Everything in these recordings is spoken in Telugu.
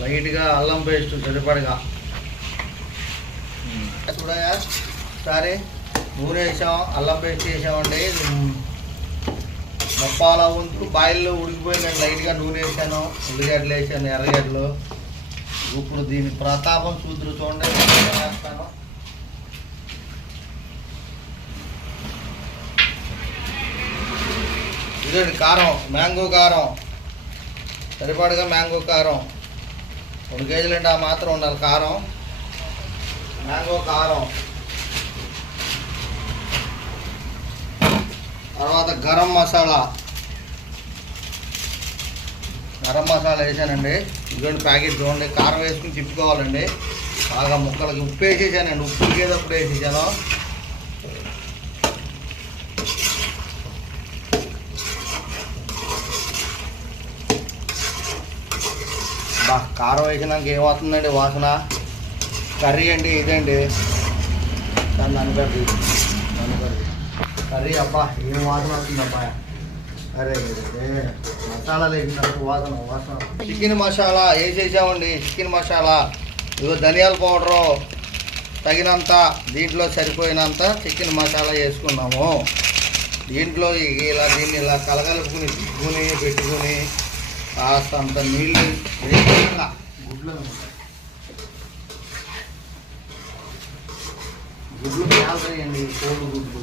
లైట్గా అల్లం పేస్ట్ సరిపడగా చూడగా ఒకసారి నూనె వేసాం, అల్లం పేస్ట్ వేసామండి. ముప్పాల వంతు బాయిల్లో ఉడికిపోయిందండి. లైట్గా నూనె వేసాను, ఉల్లిగడ్డలు వేసాను, ఎర్రగడ్డలు. ఇప్పుడు దీని ప్రతాపం చూద్దరు చూడండి. వేస్తాను ఇదండి కారం, మ్యాంగో కారం సరిపడగా. మ్యాంగో కారం 2 కేజీలు అంటే ఆ మాత్రం ఉండాలి కారం. మ్యాంగో కారం, తర్వాత గరం మసాలా వేసానండి. ఇదిగోండి ప్యాకెట్ చూడండి. కారం వేసుకుని తిప్పుకోవాలండి బాగా. ముక్కలకి ఉప్పు వేసేసానండి. ఉప్పు ఉడికేటప్పుడు వేసేసాను. కారం వేసినాక ఏమవుతుందండి వాసన. కర్రీ అండి ఇదండి. నన్ను కర్రీ అబ్బా ఏం వాసన వస్తుంది అబ్బా. అరే మసాలా వేసినప్పుడు వాసన. చికెన్ మసాలా వేసేసామండి. చికెన్ మసాలా ఇదిగో ధనియాల పౌడరు తగినంత, దీంట్లో సరిపోయినంత చికెన్ మసాలా వేసుకున్నాము. దీంట్లో దీన్ని ఇలా కలగలుపుకుని పెట్టుకుని కాస్తంత నీళ్ళు వేసుకున్నా. గుడ్లు కాలుతాయండి, కోళ్ళు గుడ్లు.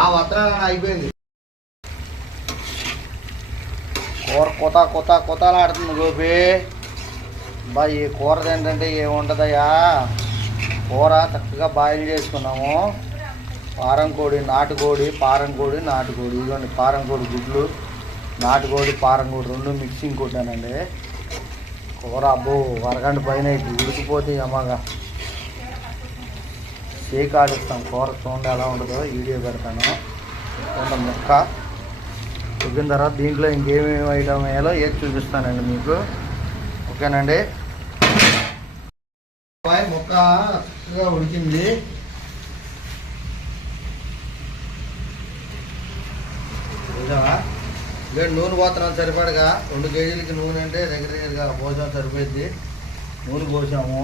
ఆ వస్త్రాలు అయిపోయింది. కూర కొత్తలాడుతుంది గోపి. బా ఈ కూర ఏంటంటే ఏముంటుందయ్యా, కూర చక్కగా బాయిల్ చేసుకున్నాము. పారం కోడి, నాటుకోడి, ఇదిగోండి పారం కోడి గుడ్లు, నాటుకోడి, పారం కోడి 2 మిక్సింగ్ కొట్టానండి. కూర అబ్బో అరగంట పైన ఉడికిపోతే అమ్మగా షేక్ ఆడిస్తాం. కూర చూడండి ఎలా ఉంటుందో, వీడియో పెడతాను. కొంత ముక్క ఉడికిన తర్వాత దీంట్లో ఇంకేమేమి ఐటమ్ వేయాలో ఏది చూపిస్తానండి మీకు. ఓకేనండి. ముక్క చక్కగా ఉడికింది. లేదు నూనె పోతున్నాం సరిపడగా. 2 కేజీలకి నూనె అంటే దగ్గరగా పోసాం, సరిపోయింది. నూనె పోసాము.